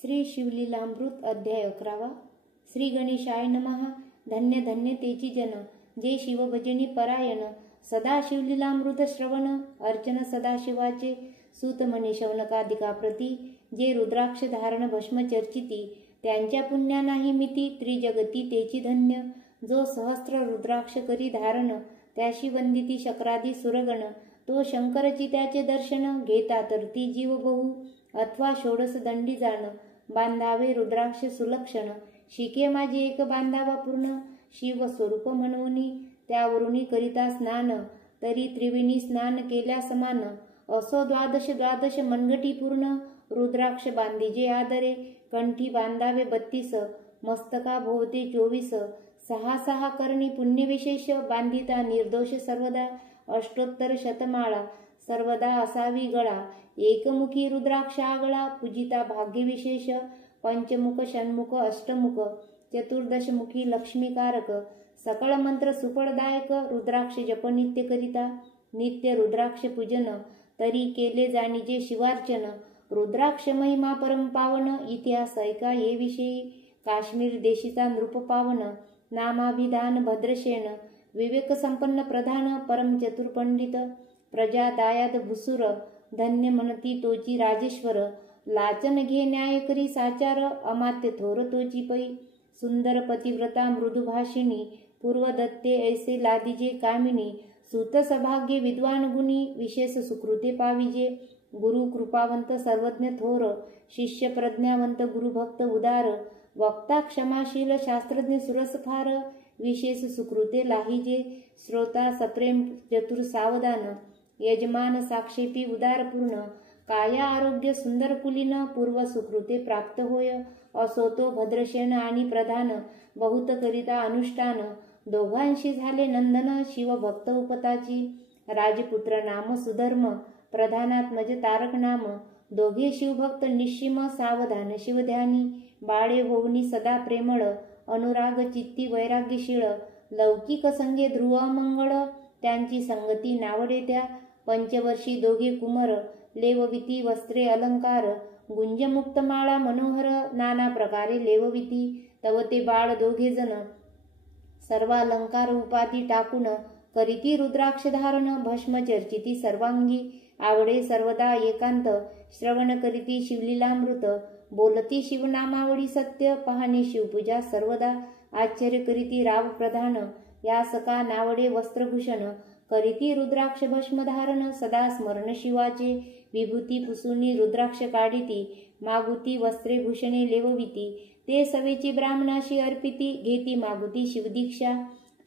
श्री शिवलीलामृत अध्याय 11। श्री गणेशाय नमः। धन्य धन्य तेची जन, जे शिवभजनी परायण, सदा शिवलीलामृत श्रवण अर्चन सदाशिवाचे। सूत म्हणे शौनकादिका प्रती, जे रुद्राक्ष धारण भस्म चर्चिती, त्यांच्या पुण्या नाही मिती, त्रिजगती तेची धन्य। जो सहस्त्र रुद्राक्ष करी धारण, त्याशी वंदिती शक्रादी सुरगण, तो शंकरची त्याचे दर्शन, घेता तर ती जीव बहु, अथवा षोडस दंडी जाण, बांधावे रुद्राक्ष सुलक्षण। शिके माझी एक बांधावा पूर्ण, शिव स्वरूप म्हणूनी, त्यावरुनी करिता स्नान, तरी त्रिवेणी स्नान केल्या समान। असो द्वादश द्वादश मनगटी पूर्ण, रुद्राक्ष बांधिजे आदरे, कंठी बांधावे 32, मस्तका भोवते 24, सहा सहा करणी पुण्यविशेष, बांधिता निर्दोष सर्वदा, अष्टोत्तर शतमाळा सर्वदा असावी गळा, एकमुखी रुद्राक्ष आगळा, पूजिता भाग्यविशेष, पंचमुख षण्मुख अष्टमुख, चतुर्दशमुखी लक्ष्मीकारक, सकळ मंत्र सुफळदायक, रुद्राक्ष जप नित्य करिता, नित्य रुद्राक्ष पूजन, तरी केले जाणीजे शिवार्चन। रुद्राक्ष महिमा परम पावन, इतिहास ऐका ये विषयी, काश्मीर देशीचा नृप पावन, नामाभिधान भद्रशेन, विवेक संपन्न प्रधान, परम चतुर पंडित, प्रजा दायाद भुसुर, धन्य म्हणती तोची राजेश्वर, लाचन घे न्याय करी साचार, अमात्य थोर तोची पै, सुंदर पतिव्रता मृदुभाषिणी, पूर्व दत्ते ऐसे लादिजे कामिनी, सूत सभाग्य विद्वान गुणी, विशेष सुकृते पाविजे, गुरु कृपावंत सर्वज्ञ थोर, शिष्य प्रज्ञावंत गुरुभक्त उदार, वक्ता क्षमाशील शास्त्रज्ञ सुरस फार, विशेष सुकृते लाहिजे, श्रोता सप्रेम चतुर सावधान, यजमान साक्षेपी उदारपूर्ण, काया आरोग्य सुंदर कुलीन, पूर्व सुकृते प्राप्त होय, असो तो भद्रशेन आणि प्रधान, बहुत करिता अनुष्ठान, दोघांशी झाले नंदन, शिवभक्त उपताची, राजपुत्र नाम सुधर्म, प्रधानात्मज तारक नाम, दोघे शिवभक्त निश्चिम, सावधान शिवध्यानी, बाळे होवनी सदा प्रेमळ, अनुराग चित्ती वैराग्यशीळ, लौकिक संगे ध्रुव मंगळ, त्यांची संगती नावडे त्या, पंचवर्षी दोघे कुमर, लेवविती वस्त्रे अलंकार, गुंजमुक्त माळा मनोहर, नाना प्रकारे लेवविती, तव ते बाळ दोघे जण, सर्वालंकार उपाधी टाकून, करीती रुद्राक्ष धारण, भस्म चर्चिती सर्वांगी, आवडे सर्वदा एकांत, श्रवण करीती शिवलीलामृत, बोलती शिवनामावळी सत्य, पाहणे शिवपूजा सर्वदा, आश्चर्य करीती राव प्रधान, या सका नावडे वस्त्रभूषण, करीती रुद्राक्ष भस्म धारण, सदा स्मरण शिवाचे, विभूती पुसुनी रुद्राक्ष काढिती, मागुती वस्त्रे भूषणे लेवविती, ते सवेची ब्राह्मणाशी अर्पिती, घेती मागुती शिवदीक्षा,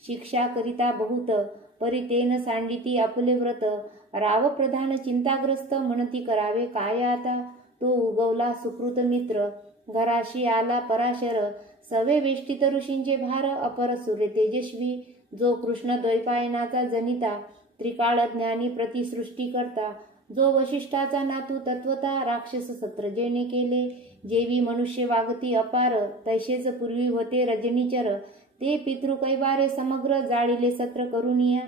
शिक्षा करिता बहुत, परितेन सांडिती आपुले व्रत, राव प्रधान चिंताग्रस्त, म्हणती करावे काय आता, तो उगवला सुकृत मित्र, घराशी आला पराशर, सवे वेष्टित ऋषींचे भार, अपर सूर्य तेजस्वी, जो कृष्ण द्वैपायनाचा जनिता, त्रिकाळ ज्ञानी प्रतिसृष्टी करता, जो वशिष्ठाचा नातू तत्वता, राक्षस सत्र जेने केले, जेवी मनुष्य वागती अपार, तैसेच पूर्वी होते रजनीचर, ते पितृ कैवारे समग्र, जाळिले सत्र करुनिया,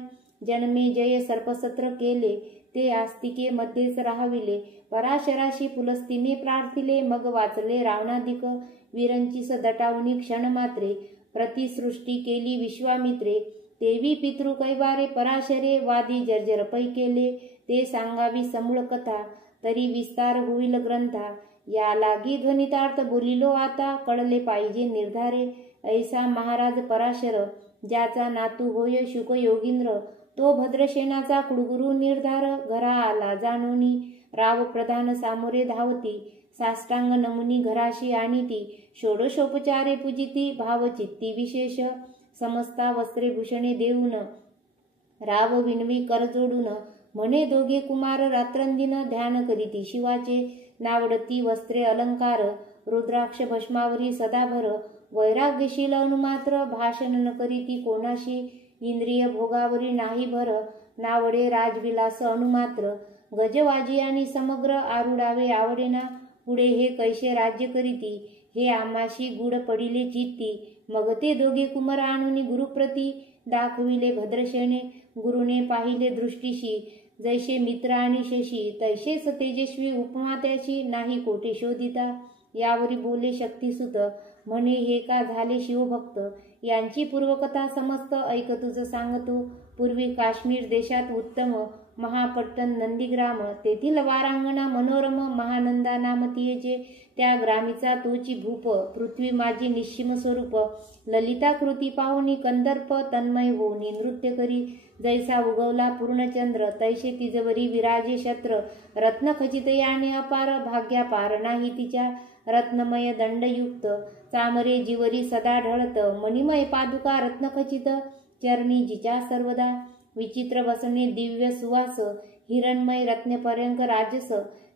जन्मे जय सर्पसत्र केले, ते आस्तिके मध्येच राहाविले, पराशराशी पुलस्तीने प्रार्थिले, मग वाचले रावणाधिक, विरंचीस दटावनी क्षण मात्रे, प्रतिसृष्टी केली विश्वामित्रे, तेवी पितृ कैवारे पराशरे, वादी जर्जर पै केले, ते सांगावी समूळ कथा, तरी विस्तार होईल ग्रंथा, या लागी ध्वनितार्थ बोलिलो आता, कळले पाहिजे निर्धारे, ऐसा महाराज पराशर, ज्याचा नातू होय शुक योगींद्र, तो भद्रशेनाचा कुळगुरु निर्धार, घरा आला जाणोनी, राव प्रधान सामोरे धावती, साष्टांग नमुनी घराशी आणिती, षोडशोपचारे पूजिती, भावचित्ती विशेष, समस्ता वस्त्रे भूषणे देऊन, राव विनवी कर जोडून, म्हणे दोघे कुमार रात्रंदिन, ध्यान करीती शिवाचे, नावडती वस्त्रे अलंकार, रुद्राक्ष भस्मावरी सदाभर, वैराग्यशील अनुमात्र, भाषण न करीती कोणाशी, इंद्रिय भोगावरी नाही भर, नावडे राजविलास अनुमात्र, गजवाजी आणि समग्र, आरुडावे आवडेना, पुढे हे कैसे राज्य करीती, हे आम्हाशी गुड पडिले चित्ती, मग ते दोघे कुमार आणून गुरुप्रती, दाखविले भद्रशेने, गुरुने पाहिले दृष्टीशी, जैसे मित्र आणि शशी, तैसेच तेजस्वी उपमा त्याची, नाही कोठे शोधिता, यावरी बोले शक्तिसुत, म्हणे हे का झाले शिवभक्त, यांची पूर्वकथा समस्त ऐक तुझ सांगतो. पूर्वी काश्मीर देशात उत्तम महापट्टण नंदीग्राम, तेथील वारांगणा मनोरम महानंदा नाम तियेचे. त्या ग्रामीचा तोची भूप, पृथ्वी माझी निश्चिम स्वरूप. ललिता कृती पाहुनी कंदर्प तन्मय होऊनी नृत्य करी. जैसा उगवला पूर्णचंद्र, तैसे तिजवरी विराजे छत्र. रत्न खचित याने अपार, भाग्या पार नाही तिच्या. रत्नमय दंडयुक्त चामरे जिवरी सदा ढळत. मणिमय पादुका रत्नखचित, चरणी जिच्या सर्वदा. विचित्र वसने दिव्य सुवास, हिरणमय रत्नपर्यंक राजस.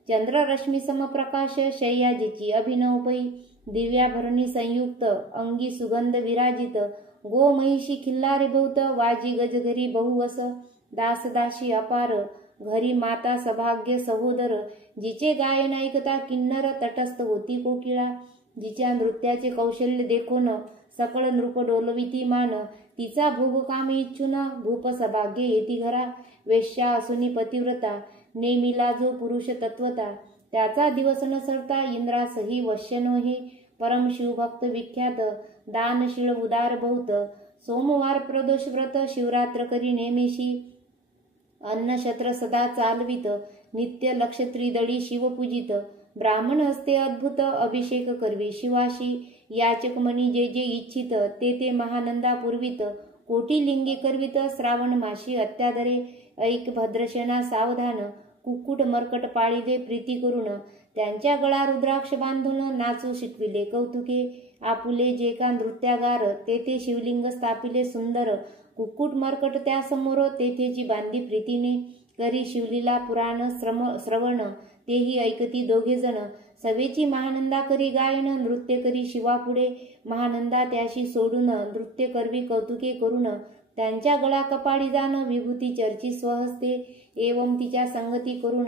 चंद्र रश्मी समप्रकाश, शय्या जिची अभिनव पै. दिव्याभरणी संयुक्त, अंगी सुगंध विराजित. गो महिषी खिल्लारे बहुत, वाजी गजघरी बहुवस. दासदासी अपार, घरी माता सभाग्य सहोदर. जिचे गायन ऐकता किन्नर, तटस्थ होती कोकिळा. जिच्या नृत्याचे कौशल्य देखून सकळ नृप डोलविती मान. तिचा भोग कामी इच्छुन, भूप सभाग्य येती घरा. वेश्या असूनी पतिव्रता, नेमिला जो पुरुष तत्वता. त्याचा दिवस न सरता, इंद्रासही वश्य नोहे. परम शिवभक्त विख्यात, दानशील उदार बहुत. सोमवार प्रदोष व्रत, शिवरात्र करी नेमेशी. अन्नक्षत्र सदा चालवित, नित्य लक्ष त्रिदळी शिवपूजित. ब्राह्मण हस्ते अद्भुत, अभिषेक करवी शिवाशी. याचक मनी जे जे इच्छित, ते ते महानंदा पूर्वित. कोटी लिंगे करवित, श्रावण माशी अत्यादरे. ऐक भद्रसेना सावधान, कुक्कुट मर्कट पाळिले प्रीती करून. त्यांच्या गळा रुद्राक्ष बांधून, नाचू शिकविले कौतुके. आपुले जे का नृत्यागार, तेथे शिवलिंग स्थापिले सुंदर. कुक्कुट मर्कट त्या समोर, तेथेची बांधी प्रीतीने. करी शिवलीला पुराण श्रवण, तेही ऐकती दोघे जण. सवेची महानंदा करी गायन, नृत्य करी शिवापुढे. महानंदा त्याशी सोडून, नृत्य करवी कौतुके करून. त्यांच्या गळा कपाळी जाण, विभूती चर्ची स्वहस्ते. एवं तिच्या संगती करून,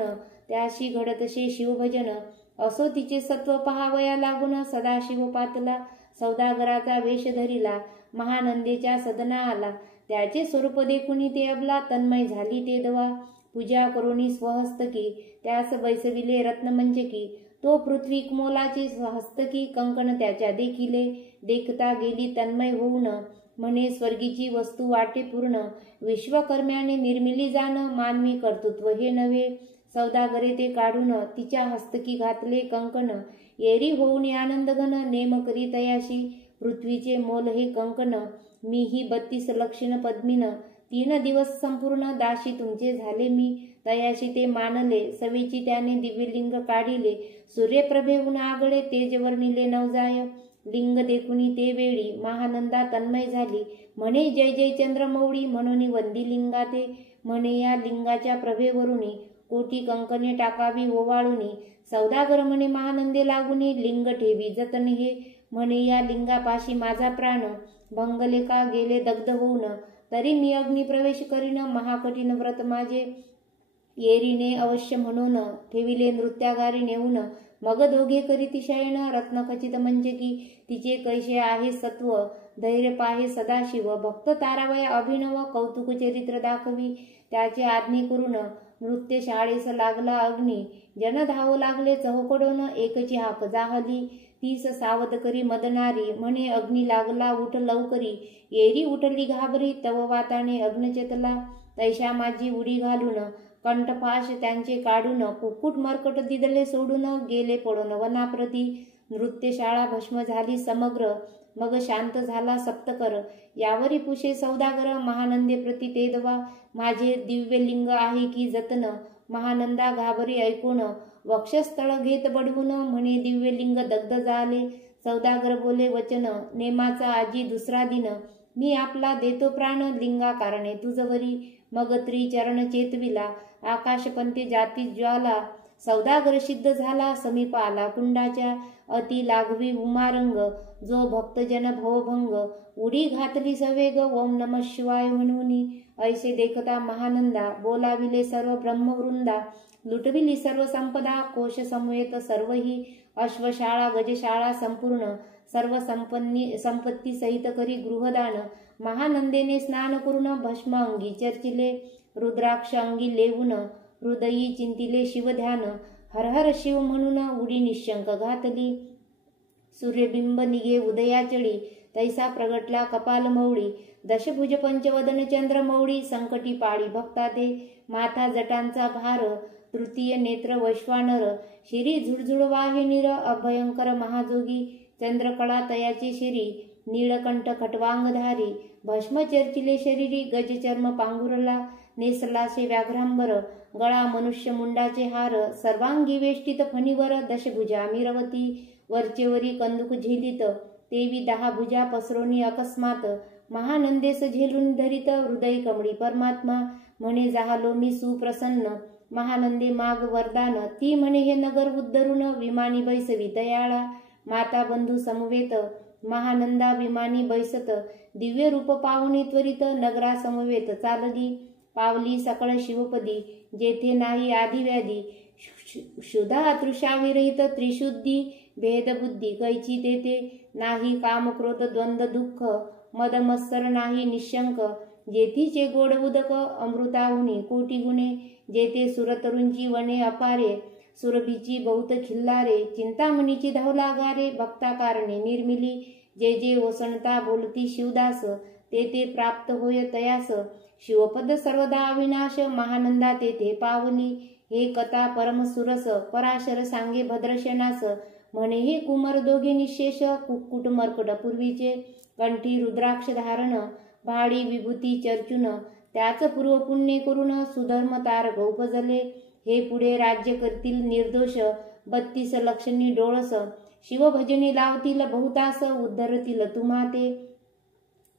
त्याशी घडतसे शिवभजन. असो तिचे सत्व पहावया लागून, सदाशिव पातला. सौदागराचा वेश धरिला, महानंदेच्या सदना आला. त्याचे स्वरूप देखुनी ते अबला, तन्मय झाली ते दवा. पूजा करुणी स्वहस्तकी, त्यास बैसविले रत्नमंजकी. तो पृथ्वी मोलाची हस्तकी, कंकण त्याच्या देखिले. देखता गेली तन्मय होऊन, म्हणे स्वर्गीची वस्तू वाटे पूर्ण. विश्वकर्म्याने निर्मिली जाण, मानवी कर्तृत्व हे नव्हे. सौदागरे ते काढून, तिच्या हस्तकी घातले कंकण. येरी होऊन आनंदघन, नेम करी तयाशी. पृथ्वीचे मोल हे कंकण, मीही 32 लक्षण पद्मिन. 3 दिवस संपूर्ण, दाशी तुमचे झाले मी. तयाशी ते मानले, सवीची त्याने दिव्यलिंग काढिले. सूर्यप्रभेहून आगळे, तेजवर्णिले नवजाय. लिंग देखुनी ते वेळी, महानंदा तन्मय झाली. म्हणे जय जय चंद्रमौळी, म्हणून वंदी लिंगा ते. म्हणे या लिंगाच्या प्रभेवरुनी, कोटी कंकणे टाकावी ओवाळुनी. सौदागर म्हणे महानंदे लागुनी, लिंग ठेवी जतन हे. म्हणे या लिंगापाशी माझा प्राण, भंगले का गेले दग्ध होऊन. तरी मी अग्नी प्रवेश करीन, महाकठीण व्रत माझे. येरीने अवश्य म्हणून, ठेविले नृत्यागारी नेऊन. मग दोघे करीती शयन, रत्नखचित मंजकी. तिचे कैसे आहे सत्व, धैर्य पाहे सदाशिव. भक्त तारावय अभिनव, कौतुक चरित्र दाखवी. त्याचे आज्ञे करून, नृत्य शाळेस लागला अग्नी. जन धावू लागले चहूकडून, एकची हाक जाहली. 30 सावध करी मदनारी, म्हणे अग्नी लागला उठ लवकरी. येरी उठली घाबरी, तव वाताने अग्नचेतला. तैशा माझी उडी घालून, कंठपाश त्यांचे काढून. कुक्कुट मर्कट दिदले सोडून, गेले पडून वनाप्रती. नृत्यशाळा भस्म झाली समग्र, मग शांत झाला सप्तकर. यावरी पुषे सौदागर, महानंदे प्रती ते दवा. माझे दिव्यलिंग आहे की जतन. महानंदा घाबरी ऐकून, वक्षस्थळ घेत बडवून. म्हणे दिव्यलिंग दग्ध झाले. सौदागर बोले वचन, नेमाचा आजी दुसरा दिन. मी आपला देतो प्राण, लिंगा कारणे तुझवरी. मग त्रिचरण चेतविला, आकाशपंते जाती ज्वाला. सौदागर सिद्ध झाला, समीप आला कुंडाच्या. अति लागवी उमारंग, जो भक्तजन भवभंग. उडी घातली सवेग, ओम नमः शिवाय म्हणूनी. ऐसे देखता महानंदा, बोलाविले सर्व ब्रह्मवृंदा. लुटविली सर्व संपदा, कोश समवेत सर्वही. अश्वशाळा गजशाळा संपूर्ण, सर्व संपत्ती सहित करी गृहदान. महानंदेने स्नान करून, भस्म अंगी चर्चिले. रुद्राक्ष अंगी लेवून, हृदयी चिंतिले शिवध्यान. हर हर शिव म्हणून, उडी निशंक घातली. सूर्यबिंब निघे उदयाचळी, तैसा प्रगटला कपाल मौळी, दशभुज पंचवदन चंद्र मौळी, संकटी पाळी भक्ता ते, माथा जटांचा भार, तृतीय नेत्र वैश्वानर, शिरी झुळझुळ वाहे नीर, अभयंकर महाजोगी, चंद्रकळा तयाची शिरी, नीळकंठ खटवांगधारी, भस्म चर्चिले शरीरी, गजचर्म पांघुरला, नेसलाशे व्याघ्रांबर, गळा मनुष्य मुंडाचे हार, सर्वांगी वेष्टित फणीवर, दशभुजा मीरवती, वरचेवरी कंदुक झेलित, तेवी 10 भुजा पसरोनी अकस्मात, महानंदेस झेलून धरित, हृदय कमळी परमात्मा, म्हणे जाहलो मी सुप्रसन्न, महानंदे माग वरदान, ती म्हणे हे नगर उद्धरून, विमानी बैसवी दयाळा, माता बंधू समवेत, महानंदा विमानी बैसत, दिव्य रूप पावनी त्वरित, नगरा समवेत चालली, पावली सकळ शिवपदी, जेथे नाही आदिव्याधी, क्षुधा तृषाविरहित, त्रिशुद्धी भेदबुद्धी कैची तेथे, नाही काम क्रोध द्वंद्व दुःख, मद मत्सर नाही निशंक, जेथीचे गोड उदक अमृताहुनी कोटी गुणे, जेथे सुरतरुंची वने अपारे, सुरभीची बहुत खिल्लारे, चिंतामणीची धावला गारे, भक्ता कारणे निर्मिली, जे जे ओसणता बोलती शिवदास, ते ते प्राप्त होय तयास, शिवपद सर्वदा अविनाश, महानंदा तेथे पावली, हे कथा परम सुरस, पराशर सांगे भद्रशनास, म्हणे हे कुमार दोघे निशेष, कुक्कुट मर्कट पूर्वीचे, कंठी रुद्राक्ष धारण, भाडी विभूती चर्चून, त्याच पूर्व पुण्य करून, सुधर्म तारक उपजले, हे पुढे राज्य करतील निर्दोष, 32 लक्षणी डोळस, शिवभजनी लावतील बहुतास, उद्धरतील तुम्हा ते,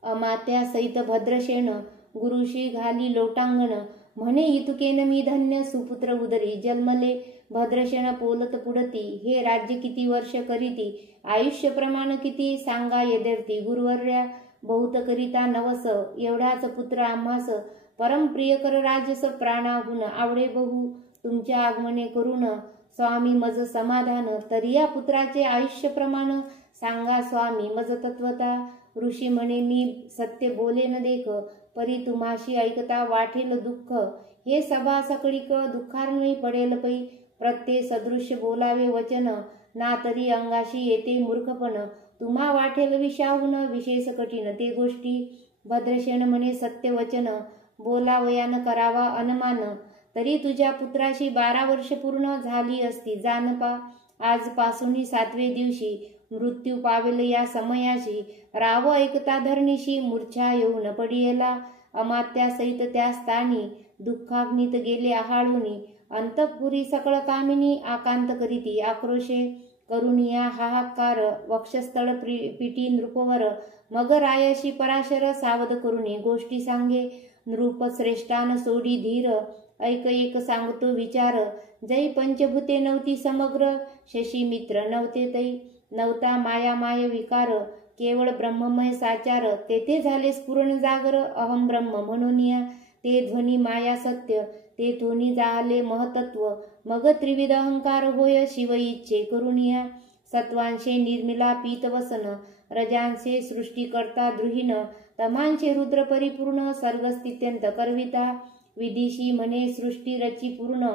अमात्या सहित भद्रशेन, गुरुशी घाली लोटांगण, म्हणे इतुकेन मी धन्य, सुपुत्र उदरी जन्मले, भद्रशेन पोलत पुढती, हे राज्य किती वर्ष करीती, आयुष्य प्रमाण किती, सांगा यदेवती गुरुवर्या, बहुत करिता नवस, एवढाच पुत्र आम्हास, परम प्रिय कर राजस, प्राणाहून आवडे बहु, तुमच्या आगमने करून, स्वामी मज समाधान, तरी या पुत्राचे आयुष्य प्रमाण, सांगा स्वामी मज तत्वता, ऋषी म्हणे मी सत्य बोले न देख, परी तुम्हाशी ऐकता वाटेल दुःख, हे सभा सकळीक दुःखार्णवी पडेल पै, प्रत्यय सदृश्य बोलावे वचन, ना तरी अंगाशी येते मूर्खपण, तुम्हा वाटेल विषाहून, विशेष कठीण ते गोष्टी, भद्रशेन म्हणे सत्य वचन, बोलावयान करावा अनुमान, तरी तुझ्या पुत्राशी 12 वर्ष पूर्ण झाली असती जानपा, आजपासून 7वे दिवशी मृत्यू पावेल या समयाशी, राव ऐकता धरणीशी, मूर्छा येऊन पडियला, अमात्या सहित त्या स्थानी, दुःखाग्नीत गेले आहाळूनी, अंतःपुरी सकळ कामिनी, आकांत करीती आक्रोशे, करुणिया हाहाकार, वक्षस्थळ पिटी नृपवर, मग रायाशी पराशर, सावध करुणी गोष्टी सांगे, नृप श्रेष्ठान सोडी धीर, ऐक एक सांगतो विचार, जै पंचभूते नव्हती समग्र, शशी मित्र नव्हते तै, नव्हता माया माय विकार, केवळ ब्रह्ममय साचार, तेथे झाले स्फुरण जागर, अहम ब्रह्म म्हणूनिया, ते ध्वनी माया सत्य, ते ध्वनी झाले महतत्व, मग त्रिविध अहंकार होय शिव इच्छे करुनिया, सत्वांशे निर्मिला पीतवसन, रजांशे सृष्टीकर्ता द्रुहीन, तमांशे रुद्र परिपूर्ण, सर्गस्थित्यंत करविता, विधिशी म्हणे सृष्टी रची पूर्ण,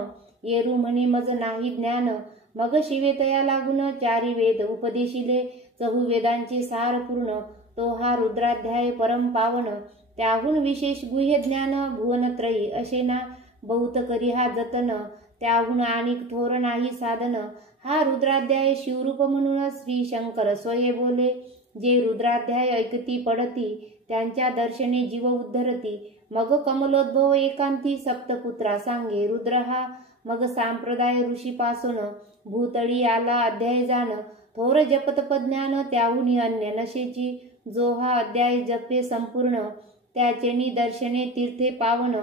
येरू म्हणे मज नाही ज्ञान, मग शिवे तया लागून, 4 वेद उपदेशिले, 4 वेदांचे सार पूर्ण, तो हा रुद्राध्याय परम पावन, त्याहून विशेष गुह्य ज्ञान, भुवनत्रयी अशेना, बहुत करी हा जतन, त्याहून आणिक थोर नाही साधन, हा रुद्राध्याय शिवरूप म्हणून श्री शंकर स्वये बोले, जे रुद्राध्याय ऐकती पडती, त्यांच्या दर्शने जीव उद्धरती, मग कमलोद्भव एकांती, सप्तपुत्रा सांगे रुद्र हा, मग सांप्रदाय ऋषीपासून, भूतळी आला अध्याय जाण, थोर जपतप ज्ञान, त्याहून अन्य नशेची, जो हा अध्याय जपे संपूर्ण, त्याचेनी दर्शने तीर्थे पावन,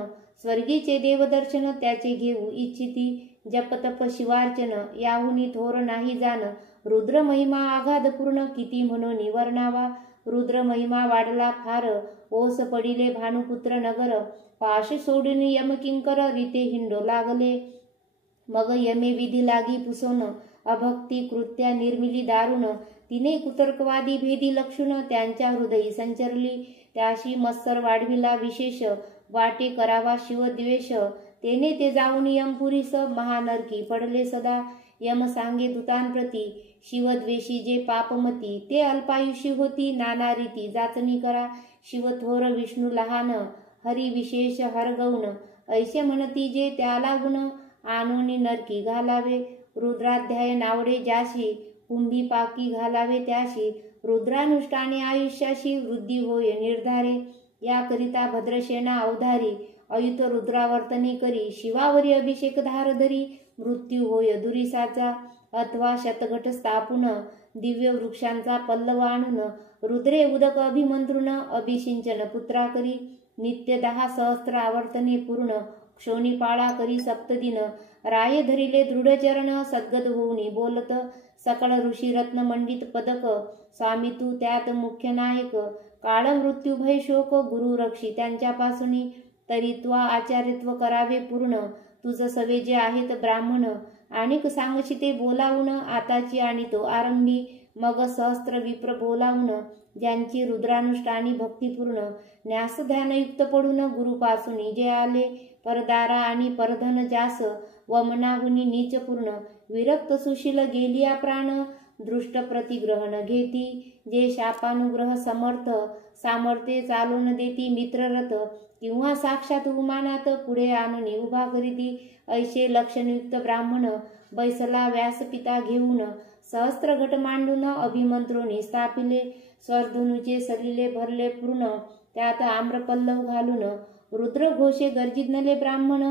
स्वर्गीचे देवदर्शन त्याचे घेऊ इच्छिती, जपतप शिवार्चन, याहुनी थोर नाही जाण, रुद्र महिमा आघाद पूर्ण, किती म्हणून वर्णावा, रुद्र महिमा वाढला फार, ओस पडिले भानुपुत्र नगर, पाश सोडून यमकिंकर, रीते हिंडो लागले, मग यमे विधी लागी पुसोन, अभक्ती कृत्या निर्मिली दारुण, तिने कुतर्कवादी भेदी लक्षुण, त्यांच्या हृदयी संचरली, त्याशी मत्सर वाढविला विशेष, वाटे करावा शिवद्वेष, तेने ते जाऊन यमपुरीस, महानरकी पडले सदा, यम सांगे दूतांप्रती, शिवद्वेषी जे पापमती, ते अल्पायुषी होती नाना रीती जाचणी करा, शिव थोर विष्णू लहान, हरी विशेष हरगौण, ऐसे म्हणती जे त्याला गुण, आणोनी नरकी घालावे, रुद्राध्याय नावडे ज्याशी, कुंभी पाकी घालावे त्याशी, रुद्रानुष्ठाने आयुष्याशी वृद्धी होय निर्धारे, याकरिता भद्रसेना अवधारी, अयुत रुद्रावर्तने करी, शिवावरी अभिषेक धार धरी, मृत्यू होय दुरीसाचा, अथवा शतघट स्थापून, दिव्य वृक्षांचा पल्लव आणून, रुद्रे उदक अभिमंत्रुन, अभिषिंचन पुत्रा करी, नित्य 10 सहस्त्र आवर्तने पूर्ण, क्षोणीपाळा करी सप्तदिन, राय धरिले दृढचरण, सद्गत होऊनी बोलत, सकळ ऋषी रत्न मंडित पदक, स्वामी तू त्यात मुख्य नायक, काळ मृत्यू भय शोक, गुरु रक्षी त्यांच्यापासूनी, तरीत्वा आचार्यत्व करावे पूर्ण, तुझ सवे जे आहेत ब्राह्मण, आणिक सांगशी ते बोलावून, आताची आणि तो आरंभी, मग सहस्त्र विप्र बोलावून, ज्यांची रुद्रानुष्ठानी भक्तिपूर्ण, न्यास ध्यानयुक्त पडून, गुरुपासूनी जे आले, परदारा आणि परधन जास, वमनाहुनी नीच पूर्ण, विरक्त सुशील गेलिया प्राण, दृष्ट प्रतिग्रहण घेती, जे शापानुग्रह समर्थ, सामर्थ्ये चालून देती मित्ररथ, किंवा साक्षात उमानात पुढे आणून उभा करीती, ऐसे लक्षणयुक्त ब्राह्मण, बैसला व्यासपिता घेऊन, सहस्त्र घट मांडून, अभिमंत्रोनी स्थापिले, स्वर्धनुचे सलिले भरले पूर्ण, त्यात आम्रपल्लव घालून, रुद्र घोषे गर्जिज्ञले ब्राह्मण,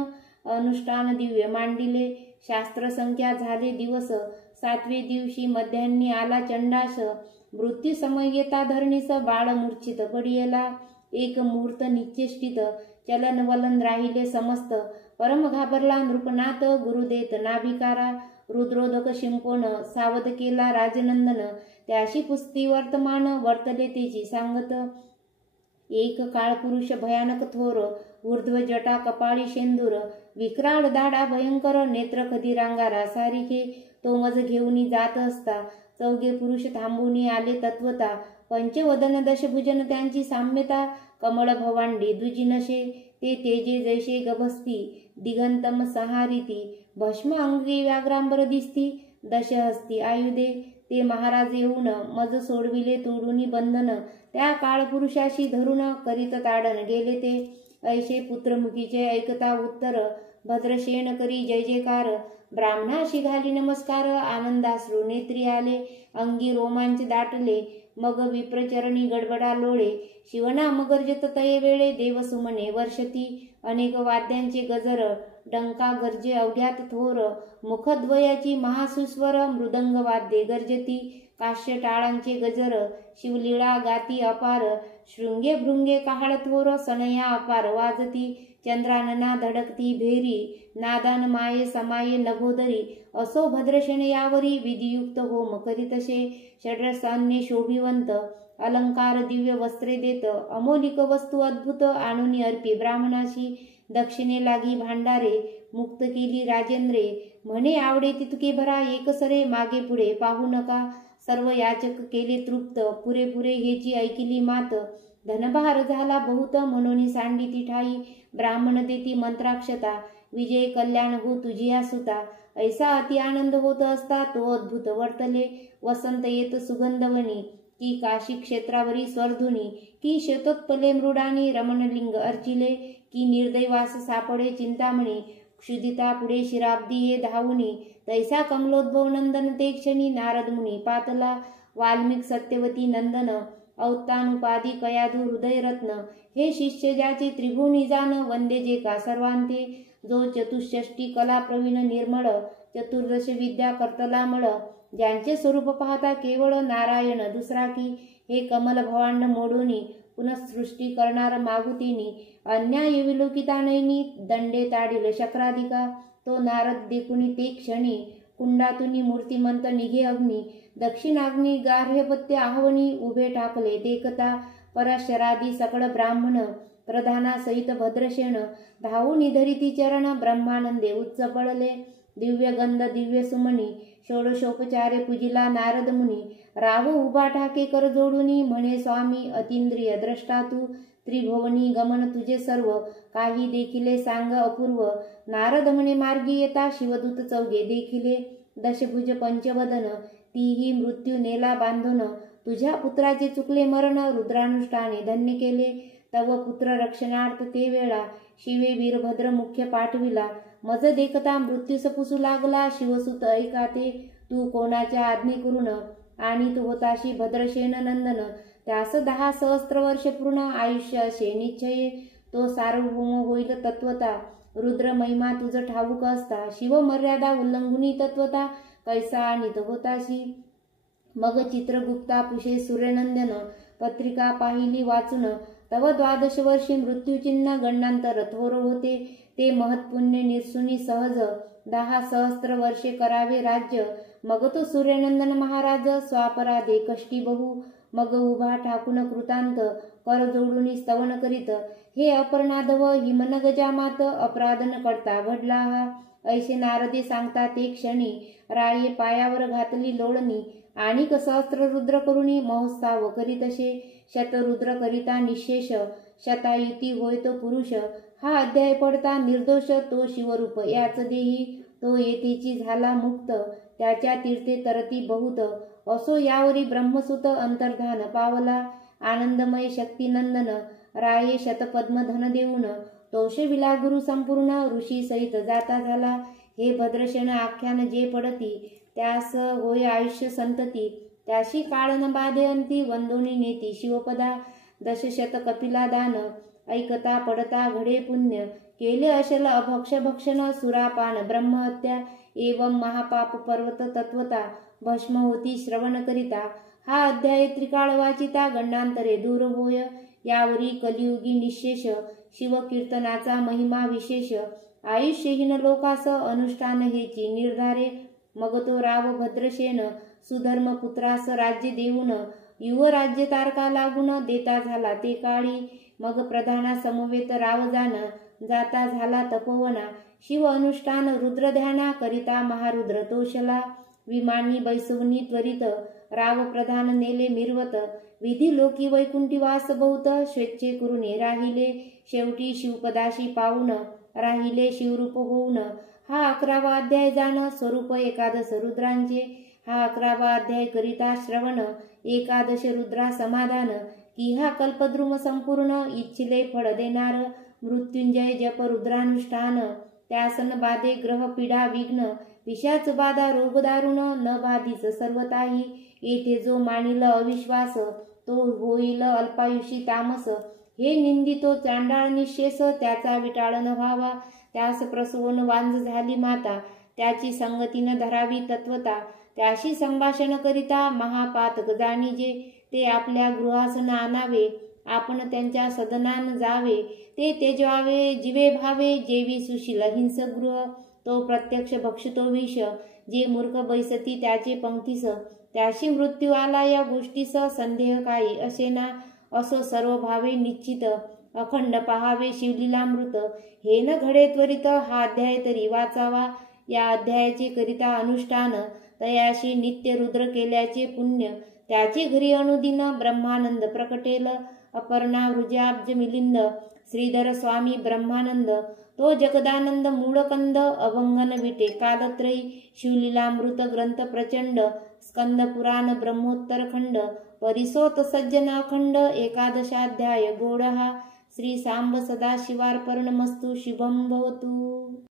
अनुष्ठान दिव्य मांडिले, शास्त्र संख्या झाले दिवस, 7वे दिवशी मध्यान्नी आला चंडास, मृत्यू समय येता धरणीस, बाळ मूर्छित पडियेला, एक मुहूर्त निश्चेष्टित, चलन वलन राहिले समस्त, परम घाबरला नृपनाथ, गुरु देत नाभिकारा, रुद्रोदक शिंपोन, सावध केला राजनंदन, त्याशी पुस्ती वर्तमान, वर्तले तेची सांगत, एक काळ पुरुष भयानक थोर, ऊर्ध्व जटा कपाळी शेंदूर, विक्राळ दाढा भयंकर, नेत्र खदिरांगारा सारिखे, तो मज घेऊनी जात असता, 4 पुरुष थांबूनी आले तत्वता, पंचवदन दशभुजन त्यांची साम्यता, कमळ भवांडे दुजिनशे, ते तेजे जैसे गभस्ती, दिगंतम संहारिती, भस्म अंगी व्याघ्रांबर दिसती, दशहस्ती आयुधे, ते महाराज येऊन मज सोडविले तोडूनी बंधन, त्या काळ पुरुषाशी धरून, करीत ताडन गेले ते, ऐसे पुत्रमुखीचे ऐकता उत्तर, भद्रसेन करी जय जयकार, ब्राह्मणाशी घाली नमस्कार, आनंदाश्रू नेत्री आले, अंगी रोमांच दाटले, मग विप्रचरणी गडबडा लोळे, शिवनाम गर्जत तये वेळे, देवसुमने वर्षती, अनेक वाद्यांचे गजर, डंका गर्जे अवघ्यात थोर, मुखद्वयाची महासुस्वर, मृदंग वाद्ये गर्जती, काश्य टाळांचे गजर, शिवलीळा गाती अपार, शृंगे भृंगे कहाळ थोर, सनया अपार वाजती, चंद्रानना धडकती भेरी, नादान माये समाये नभोदरी, असो भद्रशेन यावरी, विधियुक्त होम करीतसे, षड्रसान्ये शोभिवंत, अलंकार दिव्य वस्त्रे देत, अमोलिक वस्तू अद्भुत आणून अर्पी ब्राह्मणाशी, दक्षिणे लागी भांडारे, मुक्त केली राजेंद्रे, म्हणे आवडे तितके भरा एकसरे, मागे पुढे पाहू नका, सर्व याचक केले तृप्त, पुरेपुरे हेची ऐकिली मात, धनभार झाला बहुत, म्हणून सांडिती ठाई, ब्राह्मण देती मंत्राक्षता, विजय कल्याण हो तुझिया सुता, ऐसा अति आनंद होत असता, तो अद्भुत वर्तले, वसंत येत सुगंधवनी, की काशी क्षेत्रावरी स्वर्धुनी, की शतोत्पले मृडानी, रमणलिंग अर्चिले, की निर्दैवास सापडे चिंतामणी, क्षुदिता पुढे शिराब्दी ये धावुनी, तैसा कमलोद्भव नंदन ते क्षणी, नारद मुनी पातला, वाल्मिक सत्यवती नंदन, औत्तानुपादी कयाधू हृदयरत्न, हे शिष्य ज्याचे त्रिभुवनी जाण, वंदे जे का सर्वांते, जो चतुष्षष्टी कला प्रवीण निर्मळ, चतुर्दश विद्या कर्तलामळ, ज्यांचे स्वरूप पाहता केवळ नारायण दुसरा की, हे कमल भवांड मोडोनी, पुनःसृष्टी करणार मागुतीनी, अन्याय विलोकिता नैनी, दंडे ताडिल शक्राधिका, तो नारद देखुनी ते क्षणी, कुंडातुनी मूर्तिमंत निघे अग्नी, दक्षिणाग्नी गार्हपत्य आहवनी, उभे टाकले देखता, पराशरादी सकळ ब्राह्मण, प्रधाना सहित भद्रशेन, धावून धरिती चरण, ब्रह्मानंदे उच्च पडले, दिव्य गंध दिव्य सुमनी, षोडशोपचारे पूजिला नारद मुनी, राव उभा ठाके कर जोडुनी, म्हणे स्वामी अतींद्रिय द्रष्टा तू, त्रिभुवनी गमन तुझे सर्व, काही देखिले सांग अपूर्व, नारद म्हणे मार्गी येता, शिवदूत 4 देखिले, दशभुज पंचवदन, तीही मृत्यू नेला बांधून. तुझ्या पुत्राचे चुकले मरण, रुद्रानुष्ठाने धन्य केले. तव पुत्र रक्षणार्थ ते वेळा, शिवे वीरभद्र मुख्य पाठविला. मज देखता मृत्यूस पुसू लागला, शिवसुत ऐका ते तू कोणाच्या आज्ञे करून. आणि तू होताशी भद्रसेन नंदन, त्यास 10 सहस्त्र वर्ष पूर्ण आयुष्य असे निश्चये. तो सार्वभौम होईल तत्वता, रुद्र महिमा तुझ ठाऊक असता. शिव मर्यादा उल्लंघुनी तत्वता, कैसा आणित होताशी. मग चित्रगुप्ता पुषे सूर्यनंदन, पत्रिका पाहिली वाचून. तव 12 वर्षी मृत्यूचिन्ह गणांतर थोर होते. ते महत्पुण्य निरसुनी सहज, 10 सहस्त्र वर्षे करावे राज्य. मग तो सूर्यनंदन महाराज, स्वापराधे कष्टी बहु. मग उभा ठाकून कृतांत, कर जोडून स्तवन करीत. हे अपर्णाधव हिमन गजामात, अपराध न करता घडला हा. ऐसे नारदे सांगता ते क्षणी, राये पायावर घातली लोळणी. आणि सहस्त्र रुद्र करुणी, महोत्साव करीतसे. शतरुद्र करिता निशेष, शतायुती होय तो पुरुष. हा अध्याय पडता निर्दोष, तो शिवरूप याच देही. तो येथेची झाला मुक्त, त्याच्या तीर्थे तरती बहुत. असो यावरी ब्रह्मसुत अंतर्धान पावला. आनंदमय शक्तिनंदन, राये शतपद्म धन देऊन. तोषविला गुरु संपूर्ण, ऋषी सहित जाता झाला. हे भद्रसेन आख्यान जे पडती, त्यास होय आयुष्य संतती. त्याशी काळ न बाधे अंती, वंदोनी नेती शिवपदा. 10 कपिला दान, ऐकता पडता घडे पुण्य. केले अशल अभक्ष भक्षण, सुरापान ब्रह्महत्या. एवं महापाप पर्वत तत्वता, भस्म होती श्रवण करिता. हा अध्याय त्रिकाळ वाचिता, गणांतरे दूर होय. यावरी कलियुगी निशेष, शिवकीर्तनाचा महिमा विशेष. आयुष्यहीन लोकास अनुष्ठान हेची निर्धारे. मग तो राव भद्रसेन, सुधर्म पुत्रास राज्य देऊन. युवराज्य तारका लागून, देता झाला ते काळी. मग प्रधाना समवेत राव जाण, जाता झाला तपोवना. शिव अनुष्ठान रुद्र ध्याना, करिता महारुद्र तोषला. विमानी बैसवनी त्वरित, राव प्रधान नेले मिरवत. विधी लोकी वैकुंठी वास बहुत, स्वेच्छे करुणे राहिले. शेवटी शिवपदाशी पाऊन, राहिले शिवरूप होऊन. हा 11वा अध्याय जाण, स्वरूप 11 रुद्रांचे. हा 11वा अध्याय करिता श्रवण, 11 रुद्रा समाधान. की हा कल्पद्रुम संपूर्ण, इच्छिले फळ देणार. मृत्युंजय जप रुद्रानुष्ठान, त्यासन बाधे ग्रह पीडा विघ्न. विषाच बाधा रोग दारुण, न बाधीच सर्वताही. येथे जो मानिल अविश्वास, तो होईल अल्पायुषी तामस. हे निंदितो चांडाळ निशेष, त्याचा विटाळ न व्हावा. त्यास प्रसवून वांज झाली माता, त्याची संगतीन धरावी तत्वता. त्याशी संभाषण करिता महापातक जाणीजे. ते आपल्या गृहास न आणावे, आपण त्यांच्या सदनान जावे. ते तेजवावे जिवे भावे, जेवी सुशील हिंसगृह. तो प्रत्यक्ष भक्षितो विष, जे मूर्ख बैसती त्याचे पंक्तीस. त्याशी मृत्यू आला या गोष्टीस, संदेह काही असेना. असो सर्व भावे निश्चित, अखंड पहावे शिवलीलामृत. हे न घडे त्वरित, हा अध्याय तरी वाचावा. या अध्यायाचे करिता अनुष्ठान, तयाशी नित्य रुद्र केल्याचे पुण्य. त्याचे घरी अनुदिन ब्रह्मानंद प्रकटेल. अपर्णा वृजाब्ज मिलिंद, श्रीधर स्वामी ब्रह्मानंद. तो जगदानंद मूळकंद, अभंगन विटे कालत्रयी. शिवलीलामृत ग्रंथ प्रचंड, स्कंद पुराण ब्रह्मोत्तर खंड. परिसोत सज्जन अखंड, 11 गोड हा. श्री सांब सदाशिवार्पणमस्तु. शुभं भवतु.